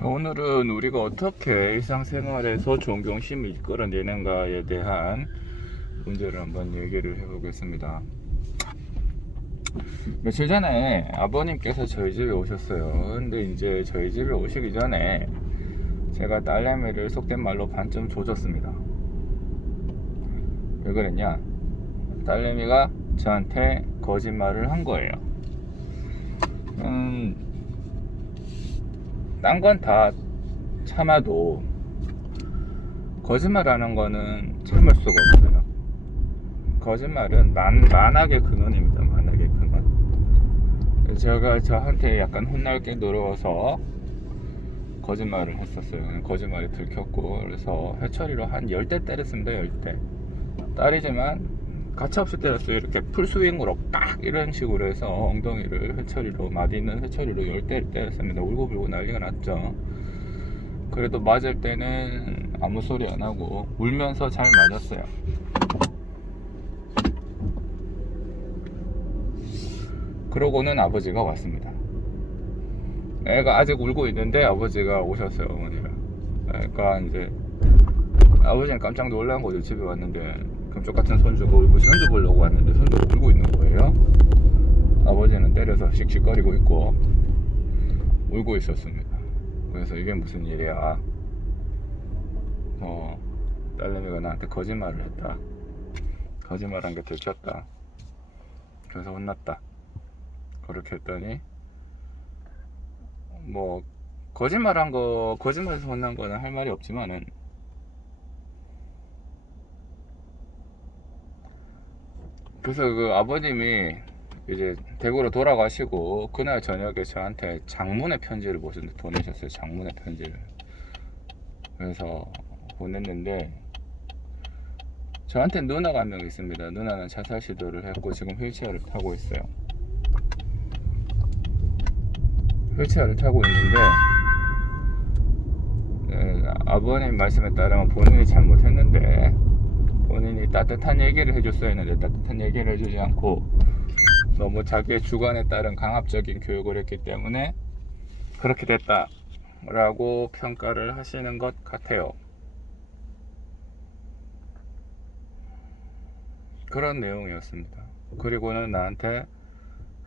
자, 오늘은 우리가 어떻게 일상생활에서 존경심을 이끌어내는가에 대한 문제를 한번 얘기를 해보겠습니다. 며칠 전에 아버님께서 저희 집에 오셨어요. 근데 이제 저희 집에 오시기 전에 제가 딸내미를 속된 말로 반쯤 조졌습니다. 왜 그랬냐? 딸내미가 저한테 거짓말을 한 거예요. 딴 건 다 참아도 거짓말하는 거는 참을 수가 없어요. 거짓말은 만악의 근원입니다. 만악의 근원. 제가 저한테 약간 혼날 게 노려워서 거짓말을 했었어요. 거짓말이 들켰고, 그래서 회초리로 한 10대 때렸습니다. 10대. 딸이지만 가차없이 때렸어요. 이렇게 풀스윙으로 빡 이런 식으로 해서 엉덩이를 회초리로, 마디 있는 회초리로 10대를 때렸습니다. 울고불고 난리가 났죠. 그래도 맞을 때는 아무 소리 안 하고 울면서 잘 맞았어요. 그러고는 아버지가 왔습니다. 애가 아직 울고 있는데 아버지가 오셨어요. 어머니가. 그러니까 이제 아버지는 깜짝 놀란 거죠. 집에 왔는데 금쪽같은 손주가 울고, 손주 보려고 왔는데 손주가 울고 있는 거예요. 아버지는 때려서 씩씩거리고 있고 울고 있었습니다. 그래서 이게 무슨 일이야, 딸내미가 나한테 거짓말을 했다, 거짓말한 게 들켰다, 그래서 혼났다, 그렇게 했더니 뭐 거짓말한 거, 거짓말해서 혼난 거는 할 말이 없지만은, 그래서 그 아버님이 이제 대구로 돌아가시고 그날 저녁에 저한테 장문의 편지를 보내셨어요. 장문의 편지를. 그래서 보냈는데, 저한테 누나가 한 명 있습니다. 누나는 자살 시도를 했고 지금 휠체어를 타고 있어요. 휠체어를 타고 있는데, 아버님 말씀에 따르면 본인이 잘못했는데 본인이 따뜻한 얘기를 해줬어야 했는데 따뜻한 얘기를 해주지 않고 너무 자기의 주관에 따른 강압적인 교육을 했기 때문에 그렇게 됐다 라고 평가를 하시는 것 같아요. 그런 내용이었습니다. 그리고는 나한테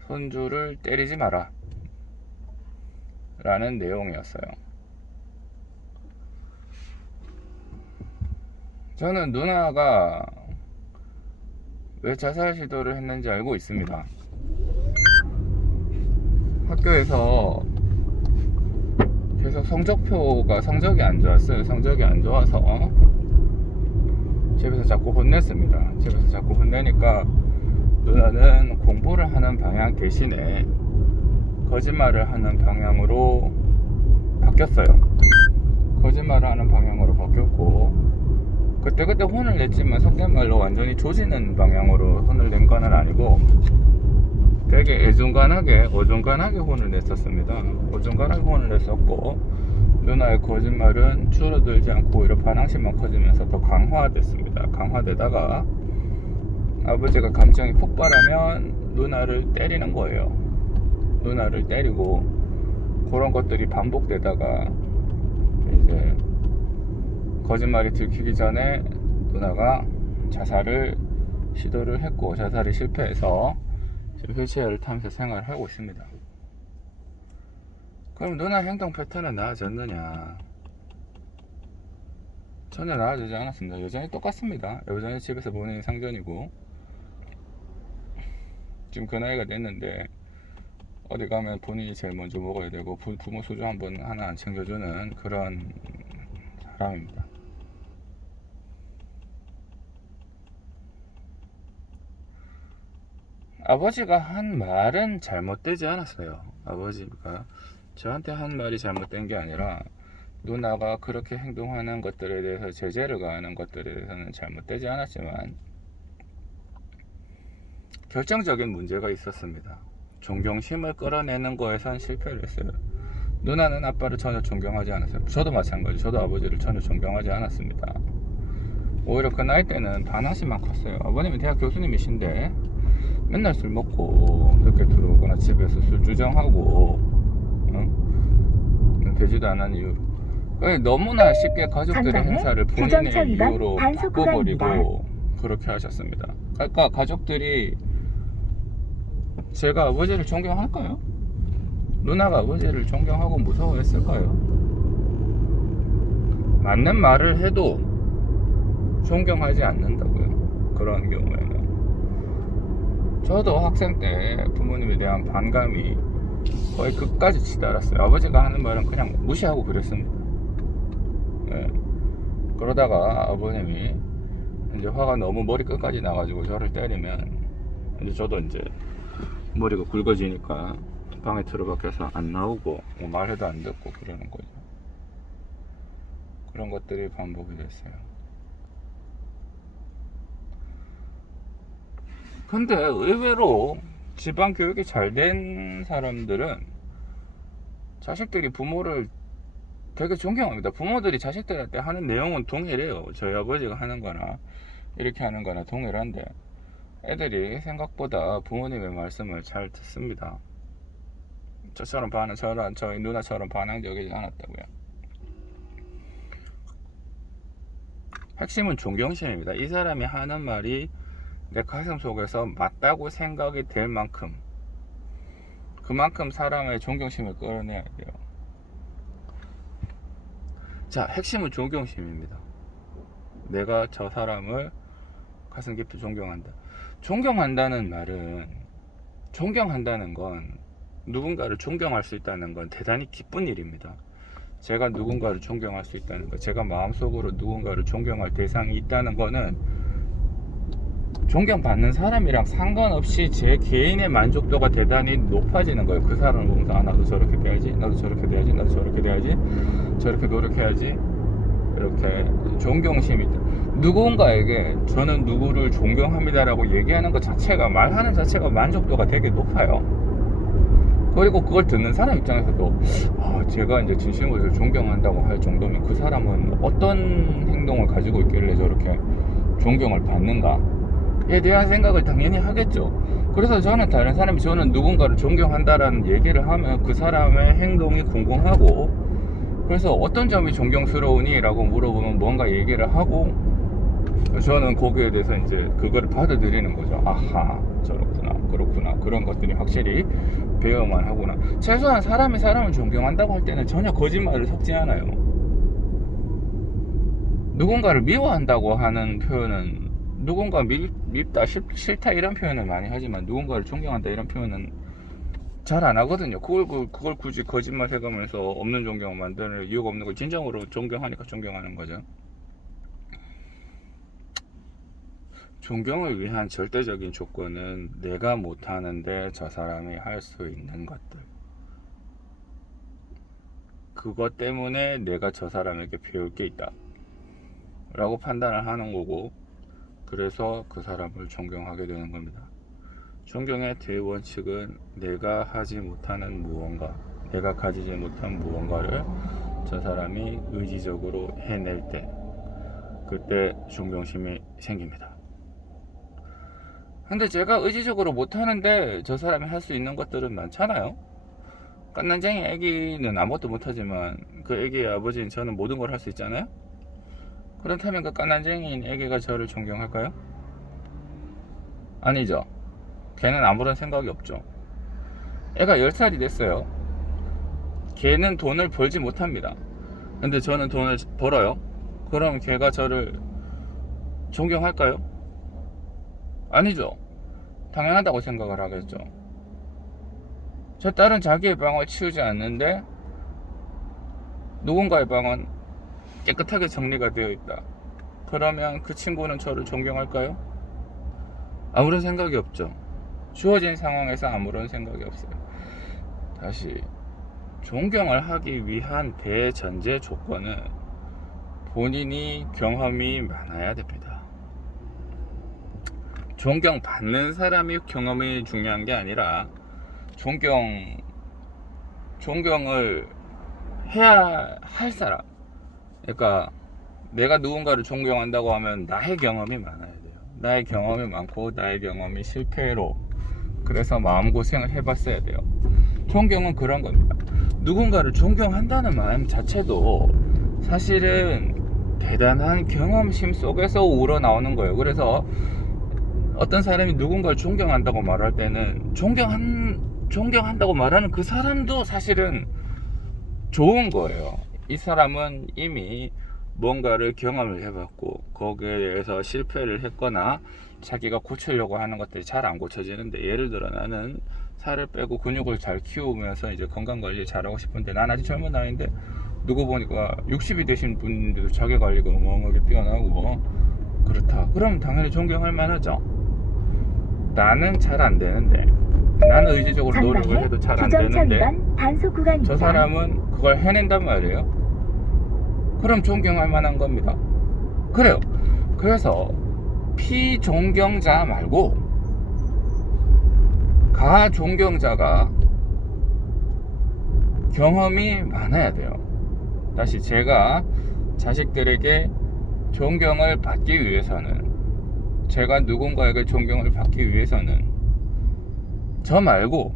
손주를 때리지 마라 라는 내용이었어요. 저는 누나가 왜 자살 시도를 했는지 알고 있습니다. 학교에서 계속 성적이 안 좋았어요. 성적이 안 좋아서 집에서 자꾸 혼냈습니다. 집에서 자꾸 혼내니까 누나는 공부를 하는 방향 대신에 거짓말을 하는 방향으로 바뀌었어요. 거짓말을 하는 방향으로 바뀌었고, 그때 혼을 냈지만 속된 말로 완전히 조지는 방향으로 혼을 낸 건 아니고 되게 어중간하게 혼을 냈었습니다. 어중간하게 혼을 냈었고, 누나의 거짓말은 줄어들지 않고 오히려 반항심만 커지면서 더 강화됐습니다. 강화되다가 아버지가 감정이 폭발하면 누나를 때리는 거예요. 누나를 때리고, 그런 것들이 반복되다가 이제 거짓말이 들키기 전에 누나가 자살을 시도를 했고 자살이 실패해서 지금 휠체어를 타면서 생활을 하고 있습니다. 그럼 누나 행동 패턴은 나아졌느냐? 전혀 나아지지 않았습니다. 여전히 똑같습니다. 여전히 집에서 본인이 상전이고, 지금 그 나이가 됐는데 어디 가면 본인이 제일 먼저 먹어야 되고 부모 소주 한 번 하나 안 챙겨주는 그런 사람입니다. 아버지가 한 말은 잘못되지 않았어요. 아버지가 저한테 한 말이 잘못된 게 아니라 누나가 그렇게 행동하는 것들에 대해서 제재를 가하는 것들에 대해서는 잘못되지 않았지만 결정적인 문제가 있었습니다. 존경심을 끌어내는 거에선 실패를 했어요. 누나는 아빠를 전혀 존경하지 않았어요. 저도 마찬가지. 저도 아버지를 전혀 존경하지 않았습니다. 오히려 그 나이 때는 반항심만 컸어요. 아버님이 대학 교수님이신데 맨날 술 먹고 늦게 들어오거나 집에서 술 주정하고 되지도 않은 이유로. 너무나 쉽게 가족들의 전방에 행사를 주정차 본인의 위반 이유로 단속 바꿔버리고 구간입니다. 그렇게 하셨습니다. 그러니까 가족들이 제가 아버지를 존경할까요? 누나가 아버지를 존경하고 무서워했을까요? 맞는 말을 해도 존경하지 않는다고요. 그런 경우에는. 저도 학생 때 부모님에 대한 반감이 거의 끝까지 치달았어요. 아버지가 하는 말은 그냥 무시하고 그랬습니다. 네. 그러다가 아버님이 이제 화가 너무 머리 끝까지 나가지고 저를 때리면 이제 저도 이제 머리가 굵어지니까 방에 들어박혀서 안 나오고 뭐 말해도 안 듣고 그러는 거죠. 그런 것들이 반복이 됐어요. 근데 의외로 집안 교육이 잘 된 사람들은 자식들이 부모를 되게 존경합니다. 부모들이 자식들한테 하는 내용은 동일해요. 저희 아버지가 하는 거나 이렇게 하는 거나 동일한데 애들이 생각보다 부모님의 말씀을 잘 듣습니다. 저희 누나처럼 반항적이지 않았다고요. 핵심은 존경심입니다. 이 사람이 하는 말이 내 가슴 속에서 맞다고 생각이 될 만큼 그만큼 사람의 존경심을 끌어내야 돼요. 자, 핵심은 존경심입니다. 내가 저 사람을 가슴 깊이 존경한다. 존경한다는 말은, 존경한다는 건 누군가를 존경할 수 있다는 건 대단히 기쁜 일입니다. 제가 누군가를 존경할 수 있다는 거, 제가 마음속으로 누군가를 존경할 대상이 있다는 거는 존경받는 사람이랑 상관없이 제 개인의 만족도가 대단히 높아지는 거예요. 그 사람을 보면서 나도 저렇게 돼야지, 나도 저렇게 돼야지, 나도 저렇게 돼야지, 저렇게 노력해야지. 이렇게 존경심이 있다. 누군가에게 저는 누구를 존경합니다라고 얘기하는 것 자체가, 말하는 자체가 만족도가 되게 높아요. 그리고 그걸 듣는 사람 입장에서도 제가 이제 진심으로 존경한다고 할 정도면 그 사람은 어떤 행동을 가지고 있길래 저렇게 존경을 받는가에 대한 생각을 당연히 하겠죠. 그래서 저는 다른 사람이 저는 누군가를 존경한다라는 얘기를 하면 그 사람의 행동이 궁금하고, 그래서 어떤 점이 존경스러우니? 라고 물어보면 뭔가 얘기를 하고 저는 거기에 대해서 이제 그거를 받아들이는 거죠. 아하, 저렇구나, 그렇구나, 그런 것들이 확실히 배워만 하구나. 최소한 사람이 사람을 존경한다고 할 때는 전혀 거짓말을 섞지 않아요. 누군가를 미워한다고 하는 표현은, 누군가 밉다, 싫다 이런 표현을 많이 하지만 누군가를 존경한다 이런 표현은 잘 안 하거든요. 그걸 굳이 거짓말 해가면서 없는 존경을 만드는 이유가 없는 거. 진정으로 존경하니까 존경하는 거죠. 존경을 위한 절대적인 조건은 내가 못하는데 저 사람이 할 수 있는 것들, 그것 때문에 내가 저 사람에게 배울 게 있다 라고 판단을 하는 거고, 그래서 그 사람을 존경하게 되는 겁니다. 존경의 대원칙은 내가 하지 못하는 무언가, 내가 가지지 못한 무언가를 저 사람이 의지적으로 해낼 때, 그때 존경심이 생깁니다. 근데 제가 의지적으로 못하는데 저 사람이 할 수 있는 것들은 많잖아요. 깐난쟁이 애기는 아무것도 못하지만 그 애기의 아버지인 저는 모든 걸 할 수 있잖아요. 그렇다면 그 깐난쟁이인 애기가 저를 존경할까요? 아니죠. 걔는 아무런 생각이 없죠. 애가 10살이 됐어요. 걔는 돈을 벌지 못합니다. 근데 저는 돈을 벌어요. 그럼 걔가 저를 존경할까요? 아니죠. 당연하다고 생각을 하겠죠. 저 딸은 자기의 방을 치우지 않는데 누군가의 방은 깨끗하게 정리가 되어 있다. 그러면 그 친구는 저를 존경할까요? 아무런 생각이 없죠. 주어진 상황에서 아무런 생각이 없어요. 다시, 존경을 하기 위한 대전제 조건은 본인이 경험이 많아야 됩니다. 존경받는 사람이 경험이 중요한 게 아니라 존경을 해야 할 사람, 그러니까 내가 누군가를 존경한다고 하면 나의 경험이 많아야 돼요. 나의 경험이 많고 나의 경험이 실패로, 그래서 마음고생을 해봤어야 돼요. 존경은 그런 겁니다. 누군가를 존경한다는 마음 자체도 사실은 대단한 경험심 속에서 우러나오는 거예요. 그래서 어떤 사람이 누군가를 존경한다고 말할 때는 존경한다고 말하는 그 사람도 사실은 좋은 거예요. 이 사람은 이미 뭔가를 경험을 해봤고 거기에 대해서 실패를 했거나 자기가 고치려고 하는 것들이 잘 안 고쳐지는데, 예를 들어 나는 살을 빼고 근육을 잘 키우면서 이제 건강관리 잘하고 싶은데 난 아직 젊은 나이인데 누구 보니까 60이 되신 분들도 자기관리가 어마어마하게 뛰어나고 그렇다. 그럼 당연히 존경할 만하죠. 나는 잘 안 되는데, 나는 의지적으로 노력을 해도 잘 안 되는데 저 사람은 그걸 해낸단 말이에요. 그럼 존경할 만한 겁니다. 그래요. 그래서 피존경자 말고 가존경자가 경험이 많아야 돼요. 다시, 제가 자식들에게 존경을 받기 위해서는, 제가 누군가에게 존경을 받기 위해서는 저 말고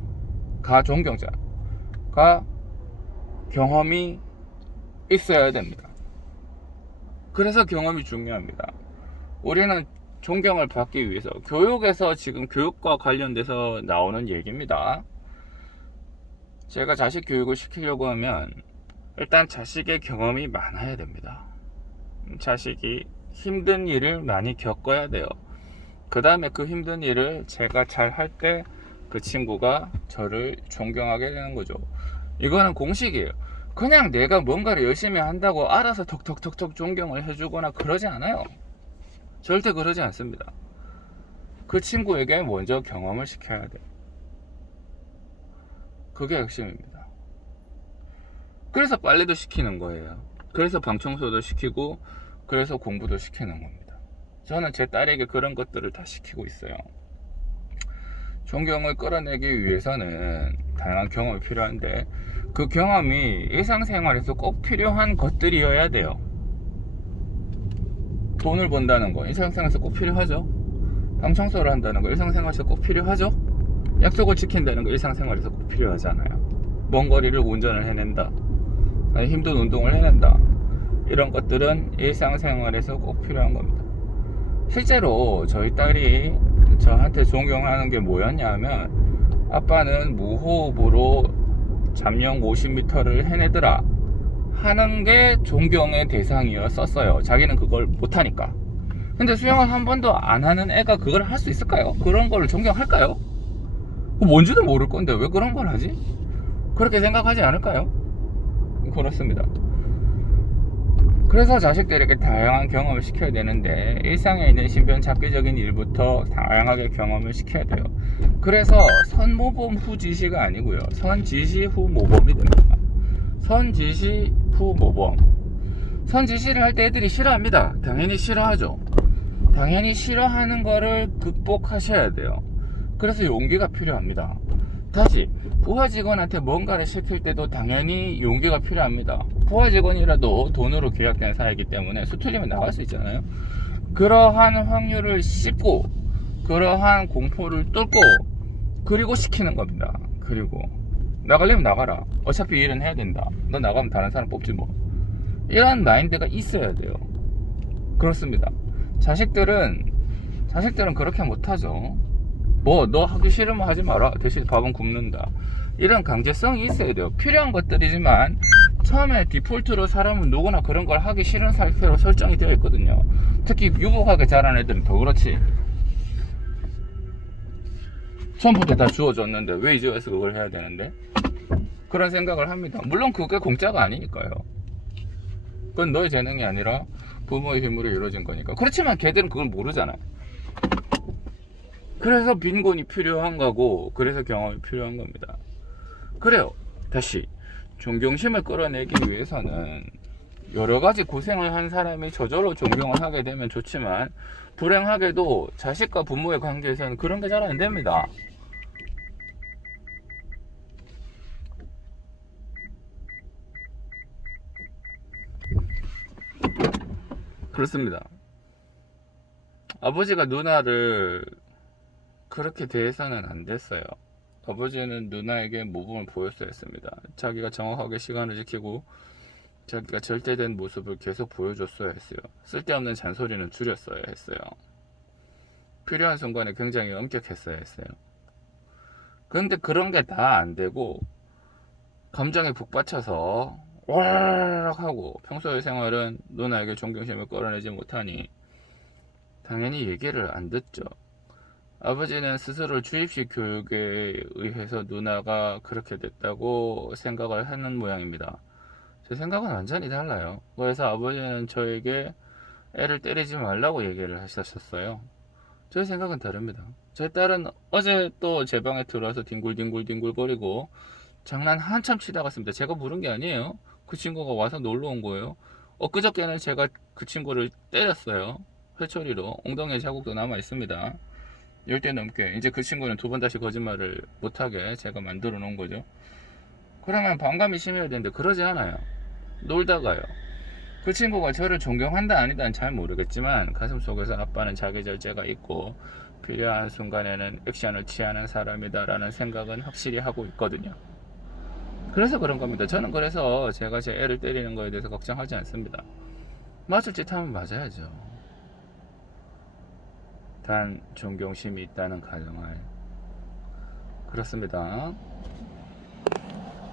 가존경자가 경험이 있어야 됩니다. 그래서 경험이 중요합니다. 우리는 존경을 받기 위해서, 교육에서 지금 교육과 관련돼서 나오는 얘기입니다. 제가 자식 교육을 시키려고 하면 일단 자식의 경험이 많아야 됩니다. 자식이 힘든 일을 많이 겪어야 돼요. 그 다음에 그 힘든 일을 제가 잘 할 때 그 친구가 저를 존경하게 되는 거죠. 이거는 공식이에요. 그냥 내가 뭔가를 열심히 한다고 알아서 톡톡톡톡 존경을 해주거나 그러지 않아요. 절대 그러지 않습니다. 그 친구에게 먼저 경험을 시켜야 돼요. 그게 핵심입니다. 그래서 빨래도 시키는 거예요. 그래서 방청소도 시키고, 그래서 공부도 시키는 겁니다. 저는 제 딸에게 그런 것들을 다 시키고 있어요. 존경을 끌어내기 위해서는 다양한 경험이 필요한데 그 경험이 일상생활에서 꼭 필요한 것들이어야 돼요. 돈을 번다는 거 일상생활에서 꼭 필요하죠. 방청소를 한다는 거 일상생활에서 꼭 필요하죠. 약속을 지킨다는 거 일상생활에서 꼭 필요하잖아요. 먼 거리를 운전을 해낸다, 힘든 운동을 해낸다, 이런 것들은 일상생활에서 꼭 필요한 겁니다. 실제로 저희 딸이 저한테 존경하는 게 뭐였냐면, 아빠는 무호흡으로 잠영 50m를 해내더라 하는 게 존경의 대상이었었어요. 자기는 그걸 못하니까. 근데 수영을 한 번도 안 하는 애가 그걸 할 수 있을까요? 그런 걸 존경할까요? 뭔지도 모를 건데 왜 그런 걸 하지? 그렇게 생각하지 않을까요? 그렇습니다. 그래서 자식들에게 다양한 경험을 시켜야 되는데, 일상에 있는 신변잡기적인 일부터 다양하게 경험을 시켜야 돼요. 그래서 선모범 후 지시가 아니고요, 선지시 후 모범이 됩니다. 선지시 후 모범. 선지시를 할 때 애들이 싫어합니다. 당연히 싫어하죠. 당연히 싫어하는 거를 극복하셔야 돼요. 그래서 용기가 필요합니다. 다시, 부하 직원한테 뭔가를 시킬 때도 당연히 용기가 필요합니다. 부하 직원이라도 돈으로 계약된 사이이기 때문에 수틀리면 나갈 수 있잖아요. 그러한 확률을 씹고, 그러한 공포를 뚫고, 그리고 시키는 겁니다. 그리고 나가려면 나가라, 어차피 일은 해야 된다, 너 나가면 다른 사람 뽑지 뭐, 이런 마인드가 있어야 돼요. 그렇습니다. 자식들은 그렇게 못하죠. 뭐 너 하기 싫으면 하지 마라, 대신 밥은 굶는다, 이런 강제성이 있어야 돼요. 필요한 것들이지만 처음에 디폴트로 사람은 누구나 그런 걸 하기 싫은 상태로 설정이 되어 있거든요. 특히 유복하게 자란 애들은 더 그렇지. 처음부터 다 주어졌는데 왜 이제 와서 그걸 해야 되는데, 그런 생각을 합니다. 물론 그게 공짜가 아니니까요. 그건 너의 재능이 아니라 부모의 힘으로 이루어진 거니까. 그렇지만 걔들은 그걸 모르잖아요. 그래서 빈곤이 필요한 거고, 그래서 경험이 필요한 겁니다. 그래요. 다시, 존경심을 끌어내기 위해서는 여러 가지 고생을 한 사람이 저절로 존경을 하게 되면 좋지만, 불행하게도 자식과 부모의 관계에서는 그런 게 잘 안 됩니다. 그렇습니다. 아버지가 누나를 그렇게 대해서는 안 됐어요. 아버지는 누나에게 모범을 보였어야 했습니다. 자기가 정확하게 시간을 지키고 자기가 절대된 모습을 계속 보여줬어야 했어요. 쓸데없는 잔소리는 줄였어야 했어요. 필요한 순간에 굉장히 엄격했어야 했어요. 그런데 그런 게 다 안 되고 감정에 북받쳐서 와락 하고 평소의 생활은 누나에게 존경심을 끌어내지 못하니 당연히 얘기를 안 듣죠. 아버지는 스스로 주입식 교육에 의해서 누나가 그렇게 됐다고 생각을 하는 모양입니다. 제 생각은 완전히 달라요. 그래서 아버지는 저에게 애를 때리지 말라고 얘기를 하셨어요. 제 생각은 다릅니다. 제 딸은 어제 또 제 방에 들어와서 뒹굴거리고 장난 한참 치다 갔습니다. 제가 부른 게 아니에요. 그 친구가 와서 놀러 온 거예요. 엊그저께는 제가 그 친구를 때렸어요. 회초리로. 엉덩이에 자국도 남아 있습니다. 10대 넘게. 이제 그 친구는 두 번 다시 거짓말을 못하게 제가 만들어 놓은 거죠. 그러면 반감이 심해야 되는데 그러지 않아요. 놀다가요. 그 친구가 저를 존경한다 아니다는 잘 모르겠지만 가슴속에서 아빠는 자기 절제가 있고 필요한 순간에는 액션을 취하는 사람이다 라는 생각은 확실히 하고 있거든요. 그래서 그런 겁니다. 저는 그래서 제가 제 애를 때리는 거에 대해서 걱정하지 않습니다. 맞을 짓 하면 맞아야죠. 단 존경심이 있다는 가정하에. 그렇습니다.